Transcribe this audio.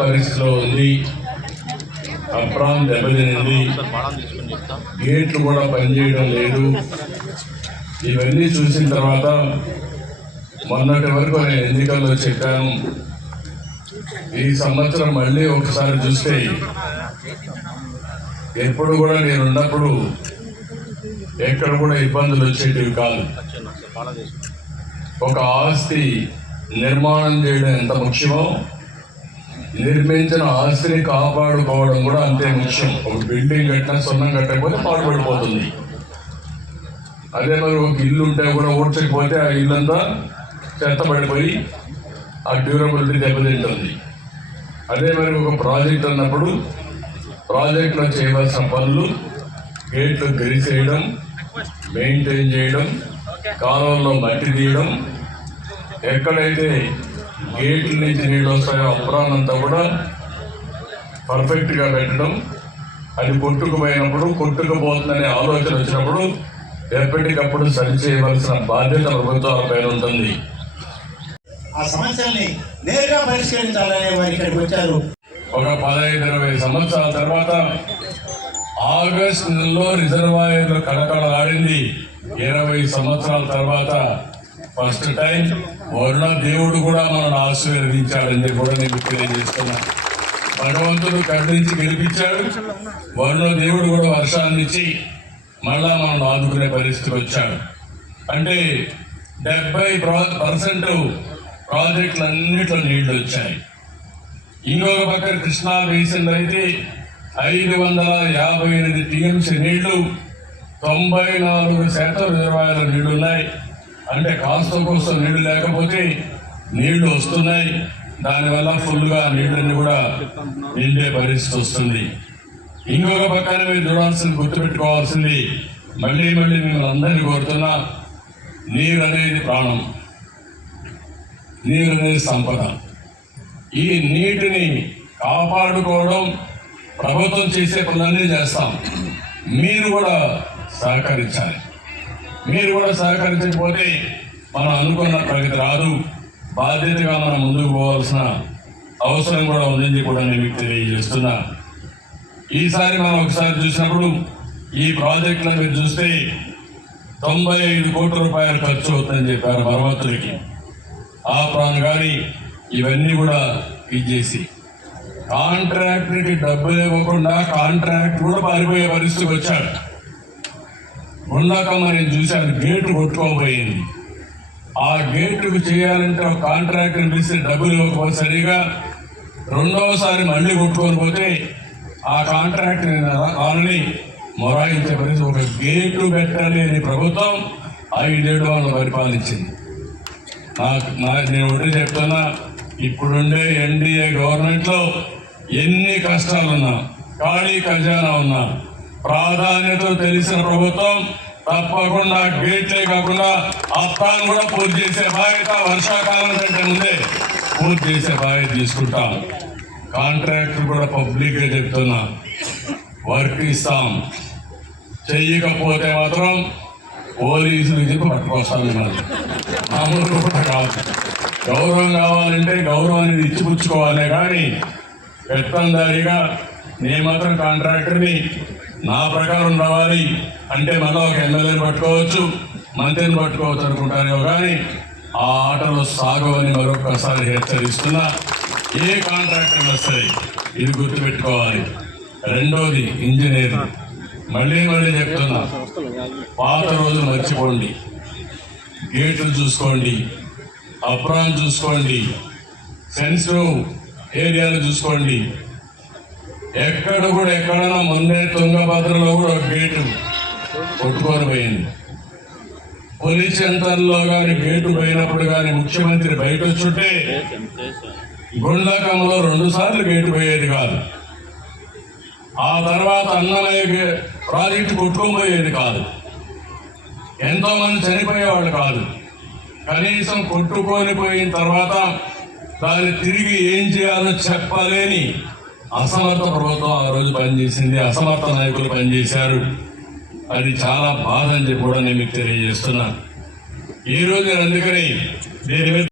పరిస్థితిలో ఉంది. అప్రాన్ దెబ్బతినింది, గేట్లు కూడా పనిచేయడం లేదు. ఇవన్నీ చూసిన తర్వాత మొన్నటి వరకు నేను ఎన్నికల్లో చెప్పాను, ఈ సంవత్సరం మళ్ళీ ఒకసారి చూస్తే ఎప్పుడు కూడా నేను ఉన్నప్పుడు ఎక్కడ కూడా ఇబ్బందులు వచ్చేటివి కాదు. ఒక ఆస్తి నిర్మాణం చేయడం ఎంత ముఖ్యమో, నిర్మించిన ఆస్తిని కాపాడుకోవడం కూడా అంతే ముఖ్యం. ఒక బిల్డింగ్ కట్టినా సున్నం కట్టకపోతే పాడుపడిపోతుంది. అదే మరి ఒక ఇల్లు ఉంటే కూడా ఊడ్చకపోతే ఆ ఇల్లంతా చెత్తపడిపోయి ఆ డ్యూరబిలిటీ దెబ్బతింటుంది. అదే మరి ఒక ప్రాజెక్ట్ అన్నప్పుడు ప్రాజెక్ట్లో చేయవలసిన పనులు, గేట్లు గరిసేయడం, మెయింటైన్ చేయడం, కాలువల్లో మట్టి తీయడం, ఎక్కడైతే గేట్ల నుంచి నీళ్ళు వస్తాయో అప్రానంతా కూడా పర్ఫెక్ట్గా పెట్టడం, అది కొట్టుకుపోయినప్పుడు కొట్టుకుపోతుందనే ఆలోచన వచ్చినప్పుడు ఎప్పటికప్పుడు సరి చేయవలసిన బాధ్యత ప్రభుత్వాలపైన ఉంటుంది. ఆ సమస్యల్ని నేరుగా పరిష్కరించాలనే వారు ఇక్కడికి వచ్చారు. ఒక 15-20 సంవత్సరాల తర్వాత ఆగస్టు నెలలో రిజర్వాయర్లు కళకళలాడింది. 20 సంవత్సరాల తర్వాత ఫస్ట్ టైం వరుణ దేవుడు కూడా మనల్ని ఆశీర్వదించాడని కూడా నేను తెలియజేస్తున్నా. భగవంతుడు కరుణించి గెలిపించాడు. వరుణ దేవుడు కూడా వర్షాన్ని ఇచ్చి మళ్ళా మనం ఆదుకునే పరిస్థితికి వచ్చాడు. అంటే 70% ప్రాజెక్టులన్నిట్లో నీళ్లు వచ్చాయి. ఇంకొక పక్కన కృష్ణా బేసిన్ అయితే 558 టీఎంసీ నీళ్లు, 94% రిజర్వాయర్ల నీళ్లు ఉన్నాయి. అంటే కాస్త కోసం నీళ్లు లేకపోతే నీళ్లు వస్తున్నాయి. దానివల్ల ఫుల్గా నీళ్ళని కూడా నిండే పరిస్థితి వస్తుంది. ఇంకొక పక్కన మీరు చూడాల్సింది, గుర్తుపెట్టుకోవాల్సింది, మళ్ళీ మిమ్మల్ని అందరినీ కోరుతున్నా, నీరు అనేది ప్రాణం, నీరు అనేది సంపద. ఈ నీటిని కాపాడుకోవడం ప్రభుత్వం చేసే పనులన్నీ చేస్తాం. మీరు కూడా సహకరించాలి. మీరు కూడా సహకరించకపోతే మనం అనుకున్న ప్రగతి రాదు. బాధ్యతగా మనం ముందుకు పోవాల్సిన అవసరం కూడా ఉందని కూడా నేను మీకు తెలియజేస్తున్నా. ఈసారి మనం ఒకసారి చూసినప్పుడు ఈ ప్రాజెక్టులో మీరు చూస్తే 95 కోట్ల రూపాయలు ఖర్చు అవుతుందని చెప్పారు మరమ్మతులకి. ఆ ప్రాణం కానీ ఇవన్నీ కూడా ఇచ్చేసి కాంట్రాక్టర్కి డబ్బులు ఇవ్వకుండా కాంట్రాక్ట్ కూడా పారిపోయే పరిస్థితికి వచ్చాడు. ఉన్నాక నేను చూశాను, గేటు కొట్టుకోబోయింది. ఆ గేటుకు చేయాలంటే ఒక కాంట్రాక్టర్ పిలిస్తే డబ్బులు ఇవ్వకపోతే సరిగా రెండవసారి మళ్ళీ కొట్టుకొని పోతే ఆ కాంట్రాక్టర్ కాలని మొరాయించే పరిస్థితి. ఒక గేటు పెట్టలేని ప్రభుత్వం 5 ఏళ్ళు వాళ్ళు పరిపాలించింది. నేను ఒకటి చెప్తున్నా, ఇప్పుడుండే ఎన్డీఏ గవర్నమెంట్లో ఎన్ని కష్టాలున్నా, ఖాళీ ఖజానా ఉన్నా, ప్రాధాన్యత తెలిసిన ప్రభుత్వం తప్పకుండా గేట్లే కాకుండా అప్రాన్ కూడా పూర్తి చేసే బాధ్యత వర్షాకాలం కంటే ముందే పూర్తి చేసే బాధ్యత తీసుకుంటాం. కాంట్రాక్టర్ కూడా పబ్లిక్గా చెప్తున్నా, వర్క్ ఇస్తాం, చెయ్యకపోతే మాత్రం పోలీసులు చెప్పి పట్టుకొస్తాను. మామూలు కూడా కాదు. గౌరవం కావాలంటే గౌరవాన్ని ఇచ్చిపుచ్చుకోవాలే కానీ పెత్తందారిగా నేను మాత్రం కాంట్రాక్టర్ని నా ప్రకారం రావాలి అంటే మళ్ళీ ఒక ఎమ్మెల్యేని పట్టుకోవచ్చు, మంత్రిని పట్టుకోవచ్చు అనుకుంటారేమో కానీ ఆ ఆటలో సాగవని మరొకసారి హెచ్చరిస్తున్నా. ఏ కాంట్రాక్టర్ వస్తాయి ఇది గుర్తుపెట్టుకోవాలి. రెండోది ఇంజనీర్. మళ్ళీ చెప్తున్నా, పాత రోజులు మర్చిపోండి. గేట్లు చూసుకోండి, అప్రాన్ చూసుకోండి, సెన్సిటివ్ ఏరియాలు చూసుకోండి. ఎక్కడైనా మొన్నే తుంగభద్రలో కూడా ఒక గేటు కొట్టుకొని పోయింది. పోలీస్ సెంటర్లో కానీ గేటు పోయినప్పుడు కానీ ముఖ్యమంత్రి బయట వచ్చుంటే గుండ్లకంలో 2 సార్లు గేటు పోయేది కాదు. ఆ తర్వాత అన్నమయ్య ప్రాజెక్టు కొట్టుకోబోయేది కాదు. ఎంతో మంది చనిపోయేవాళ్ళు కాదు. కనీసం కొట్టుకొని పోయిన తర్వాత దాన్ని తిరిగి ఏం చేయాలో చెప్పలేని అసమర్థ ప్రభుత్వం ఆ రోజు పనిచేసింది. అసమర్థ నాయకులు పనిచేశారు. అది చాలా బాధ అని చెప్పి కూడా నేను మీకు తెలియజేస్తున్నాను. ఈ రోజు అందుకని దీని